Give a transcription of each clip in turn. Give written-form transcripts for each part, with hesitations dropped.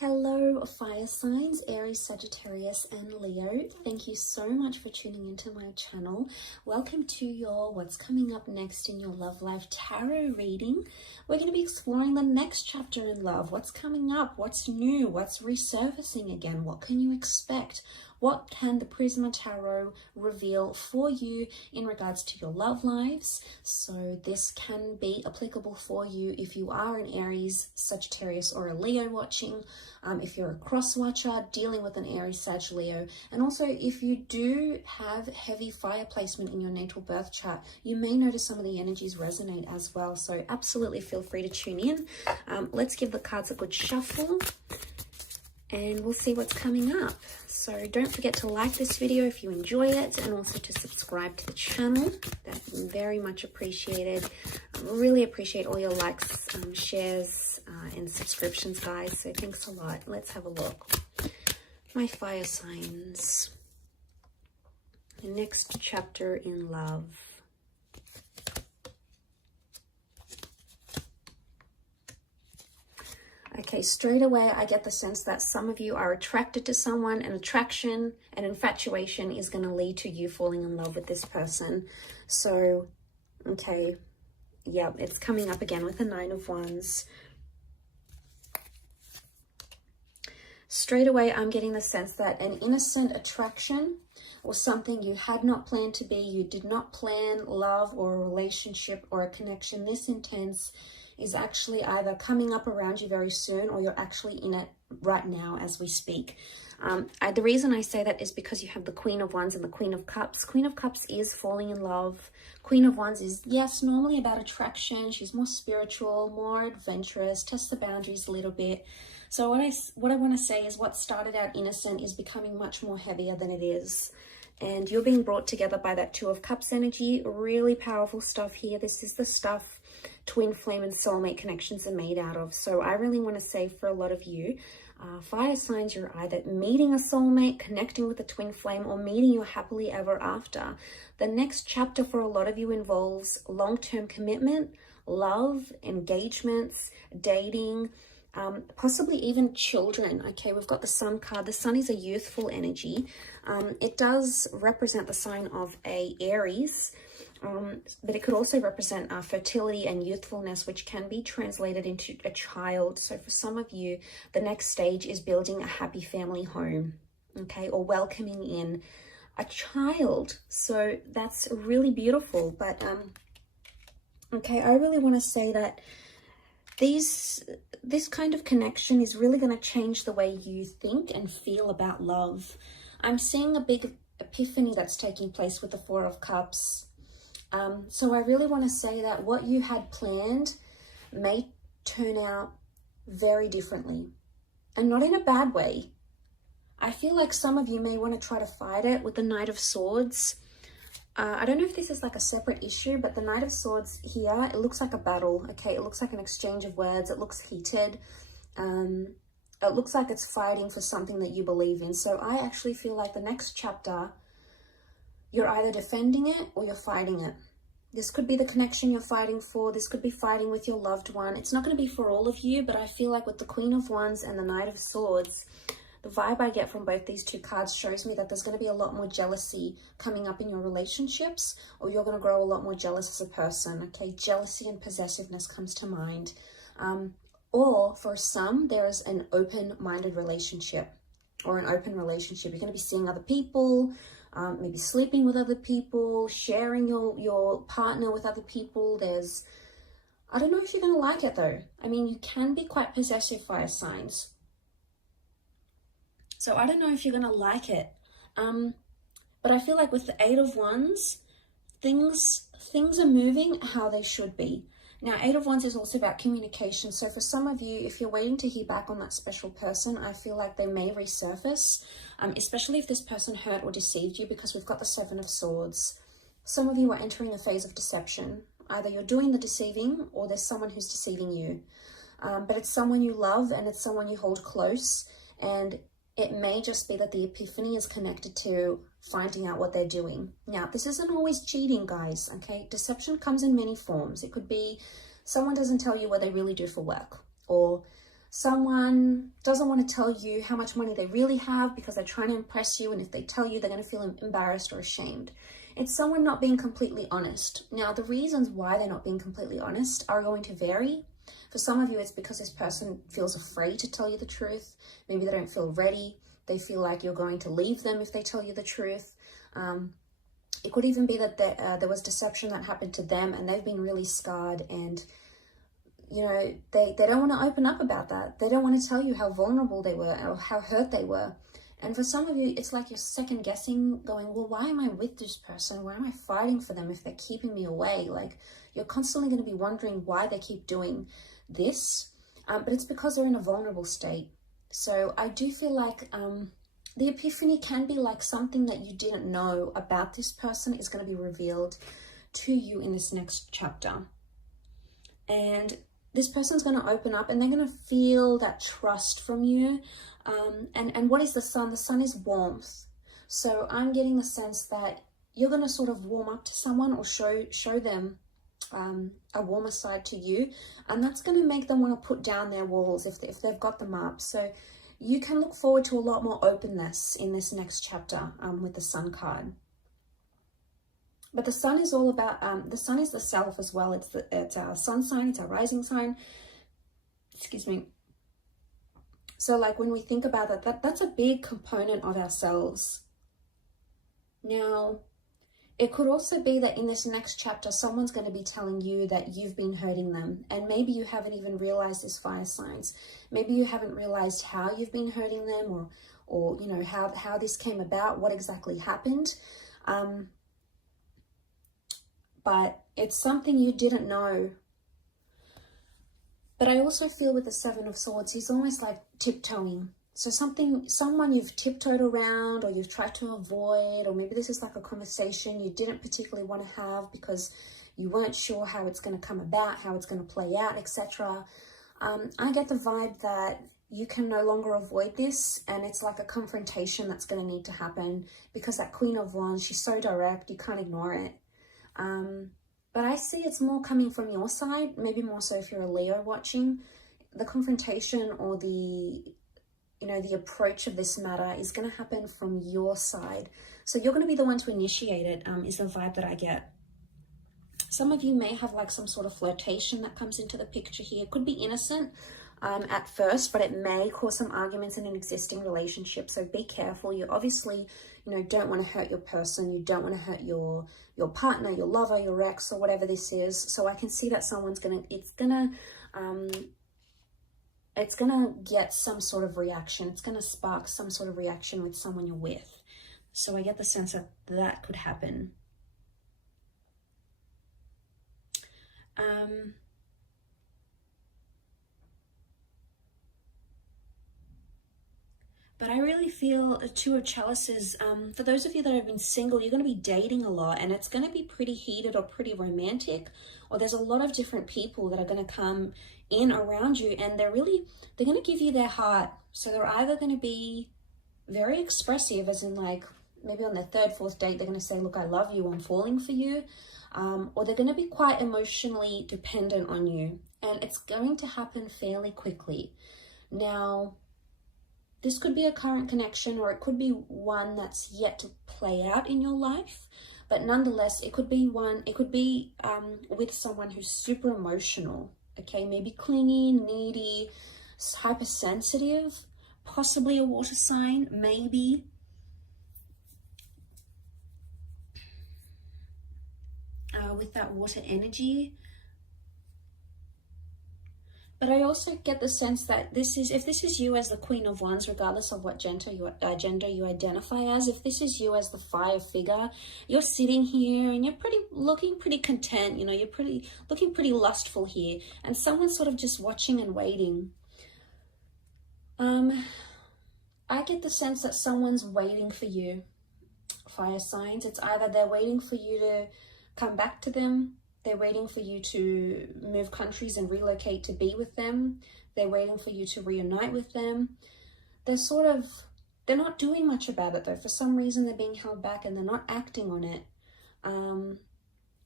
Hello, fire signs, Aries, Sagittarius, and Leo. Thank you so much for tuning into my channel. Welcome to your What's Coming Up Next in Your Love Life Tarot reading. We're going to be exploring the next chapter in love. What's coming up? What's new? What's resurfacing again? What can you expect? What can the Prisma Tarot reveal for you in regards to your love lives? So this can be applicable for you if you are an Aries, Sagittarius, or a Leo watching. If you're a cross watcher dealing with an Aries, Sag, Leo, and also if you do have heavy fire placement in your natal birth chart, you may notice some of the energies resonate as well. So absolutely feel free to tune in. Let's give the cards a good shuffle and we'll see what's coming up. So don't forget to like this video if you enjoy it, and also to subscribe to the channel. That's very much appreciated. I really appreciate all your likes, shares, and subscriptions, guys. So thanks a lot. Let's have a look. My fire signs. The next chapter in love. Okay, straight away, I get the sense that some of you are attracted to someone, and attraction and infatuation is going to lead to you falling in love with this person. So, okay, yeah, it's coming up again with the Nine of Wands. Straight away, I'm getting the sense that an innocent attraction or something you had not planned to be, you did not plan love or a relationship or a connection this intense, is actually either coming up around you very soon, or you're actually in it right now as we speak. The reason I say that is because you have the Queen of Wands and the Queen of Cups. Queen of Cups is falling in love. Queen of Wands is, yes, normally about attraction. She's more spiritual, more adventurous, tests the boundaries a little bit. So what I want to say is what started out innocent is becoming much more heavier than it is. And you're being brought together by that Two of Cups energy. Really powerful stuff here. This is the stuff twin flame and soulmate connections are made out of. So I really want to say for a lot of you, fire signs, you're either meeting a soulmate, connecting with a twin flame, or meeting your happily ever after. The next chapter for a lot of you involves long-term commitment, love, engagements, dating, possibly even children. Okay, we've got the Sun card. The Sun is a youthful energy. It does represent the sign of a Aries, but it could also represent fertility and youthfulness, which can be translated into a child. So for some of you, the next stage is building a happy family home, okay, or welcoming in a child. So that's really beautiful. But okay, I really want to say that this kind of connection is really going to change the way you think and feel about love. I'm seeing a big epiphany that's taking place with the Four of Cups. So I really want to say that what you had planned may turn out very differently, and not in a bad way. I feel like some of you may want to try to fight it with the Knight of Swords. I don't know if this is like a separate issue, but the Knight of Swords here, it looks like a battle, okay? It looks like an exchange of words. It looks heated. It looks like it's fighting for something that you believe in. So I actually feel like the next chapter, you're either defending it or you're fighting it. This could be the connection you're fighting for. This could be fighting with your loved one. It's not going to be for all of you, but I feel like with the Queen of Wands and the Knight of Swords, the vibe I get from both these two cards shows me that there's going to be a lot more jealousy coming up in your relationships, or you're going to grow a lot more jealous as a person, okay? Jealousy and possessiveness comes to mind. Or for some, there is an open-minded relationship or an open relationship. You're going to be seeing other people, maybe sleeping with other people, sharing your partner with other people. I don't know if you're going to like it though. I mean, you can be quite possessive, fire signs. So I don't know if you're going to like it. But I feel like with the Eight of Wands, things are moving how they should be. Now, Eight of Wands is also about communication. So for some of you, if you're waiting to hear back on that special person, I feel like they may resurface, especially if this person hurt or deceived you, because we've got the Seven of Swords. Some of you are entering a phase of deception. Either you're doing the deceiving or there's someone who's deceiving you. But it's someone you love and it's someone you hold close. And it may just be that the epiphany is connected to finding out what they're doing. Now, this isn't always cheating, guys, okay? Deception comes in many forms. It could be someone doesn't tell you what they really do for work, or Someone doesn't want to tell you how much money they really have because they're trying to impress you, and if they tell you, they're going to feel embarrassed or ashamed. It's someone not being completely honest. Now, the reasons why they're not being completely honest are going to vary. For some of you, it's because this person feels afraid to tell you the truth. Maybe they don't feel ready. They feel like you're going to leave them if they tell you the truth. It could even be that there was deception that happened to them and they've been really scarred, and you know, they don't want to open up about that. They don't want to tell you how vulnerable they were or how hurt they were. And for some of you, it's like you're second guessing, going, well, why am I with this person? Why am I fighting for them if they're keeping me away? Like, you're constantly going to be wondering why they keep doing this. But it's because they're in a vulnerable state. So I do feel like the epiphany can be like something that you didn't know about this person is going to be revealed to you in this next chapter. And this person's going to open up and they're going to feel that trust from you. And what is the sun? The sun is warmth. So I'm getting the sense that you're going to sort of warm up to someone or show them a warmer side to you. And that's going to make them want to put down their walls if they've got them up. So you can look forward to a lot more openness in this next chapter with the sun card. But the sun is all about, the sun is the self as well. It's our sun sign, it's our rising sign. Excuse me. So like when we think about it, that's a big component of ourselves. Now, it could also be that in this next chapter, someone's going to be telling you that you've been hurting them. And maybe you haven't even realized this, fire signs. Maybe you haven't realized how you've been hurting them, or you know, how this came about, what exactly happened. But it's something you didn't know. But I also feel with the Seven of Swords, he's almost like tiptoeing. So someone you've tiptoed around or you've tried to avoid, or maybe this is like a conversation you didn't particularly want to have because you weren't sure how it's going to come about, how it's going to play out, etc. I get the vibe that you can no longer avoid this, and it's like a confrontation that's going to need to happen because that Queen of Wands, she's so direct, you can't ignore it. But I see it's more coming from your side, maybe more so if you're a Leo watching. The confrontation or the approach of this matter is going to happen from your side. So you're going to be the one to initiate it, is the vibe that I get. Some of you may have like some sort of flirtation that comes into the picture here. It could be innocent at first, but it may cause some arguments in an existing relationship. So be careful. You obviously, don't want to hurt your person. You don't want to hurt your partner, your lover, your ex, or whatever this is. So I can see that it's gonna get some sort of reaction. It's gonna spark some sort of reaction with someone you're with. So I get the sense that that could happen. But I really feel a Two of Chalices. For those of you that have been single, you're going to be dating a lot, and it's going to be pretty heated or pretty romantic, or there's a lot of different people that are going to come in around you, and they're going to give you their heart. So they're either going to be very expressive, as in like maybe on their third, fourth date, they're going to say, look, I love you, I'm falling for you. Or they're going to be quite emotionally dependent on you, and it's going to happen fairly quickly. Now, this could be a current connection, or it could be one that's yet to play out in your life. But nonetheless, it could be with someone who's super emotional, okay? Maybe clingy, needy, hypersensitive, possibly a water sign, maybe. With that water energy. But I also get the sense that if this is you as the Queen of Wands, regardless of what gender you identify as, if this is you as the fire figure, you're sitting here and you're looking pretty content, you're looking pretty lustful here, and someone's sort of just watching and waiting. I get the sense that someone's waiting for you, fire signs. It's either they're waiting for you to come back to them, they're waiting for you to move countries and relocate to be with them, they're waiting for you to reunite with them. They're not doing much about it though. For some reason they're being held back and they're not acting on it.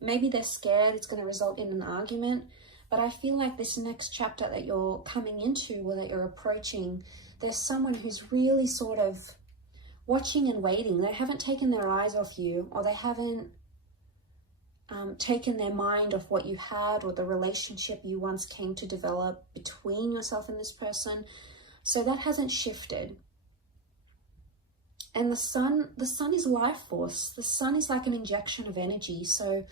Maybe they're scared it's going to result in an argument. But I feel like this next chapter that you're coming into, or that you're approaching, there's someone who's really sort of watching and waiting. They haven't taken their eyes off you, or they haven't taken their mind off what you had, or the relationship you once came to develop between yourself and this person. So that hasn't shifted. And the sun is life force. The sun is like an injection of energy. So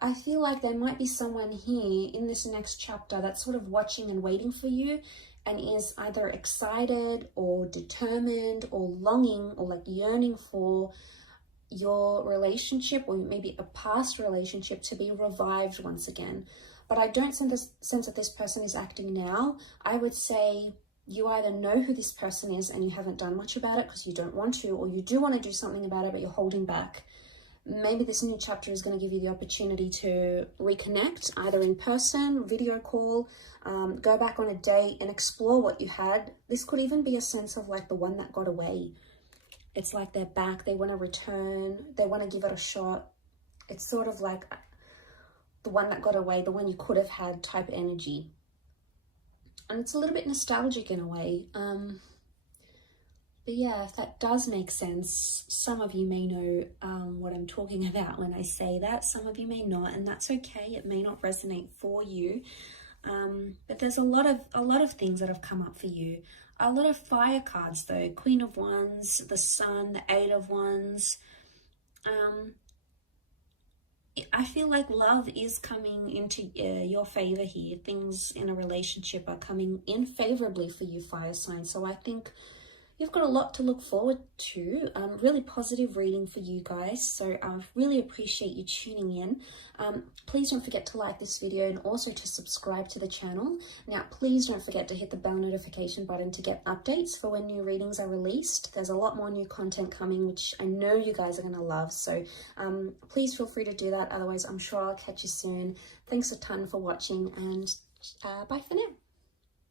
I feel like there might be someone here in this next chapter that's sort of watching and waiting for you, and is either excited or determined or longing or like yearning for your relationship, or maybe a past relationship, to be revived once again. But I don't sense that this person is acting now. I would say you either know who this person is and you haven't done much about it because you don't want to, or you do want to do something about it but you're holding back. Maybe this new chapter is going to give you the opportunity to reconnect, either in person, video call, go back on a date and explore what you had. This could even be a sense of like the one that got away. It's like they're back, they want to return, they want to give it a shot. It's sort of like the one that got away, the one you could have had type energy. And it's a little bit nostalgic in a way. But yeah, if that does make sense, some of you may know what I'm talking about when I say that. Some of you may not, and that's okay. It may not resonate for you. But there's a lot of things that have come up for you. A lot of fire cards though. Queen of Wands, the Sun, the Eight of Wands. I feel like love is coming into your favor here. Things in a relationship are coming in favorably for you, fire sign. So I think you've got a lot to look forward to. Really positive reading for you guys. So I really appreciate you tuning in. Please don't forget to like this video and also to subscribe to the channel. Now, please don't forget to hit the bell notification button to get updates for when new readings are released. There's a lot more new content coming, which I know you guys are going to love. So please feel free to do that. Otherwise, I'm sure I'll catch you soon. Thanks a ton for watching, and bye for now.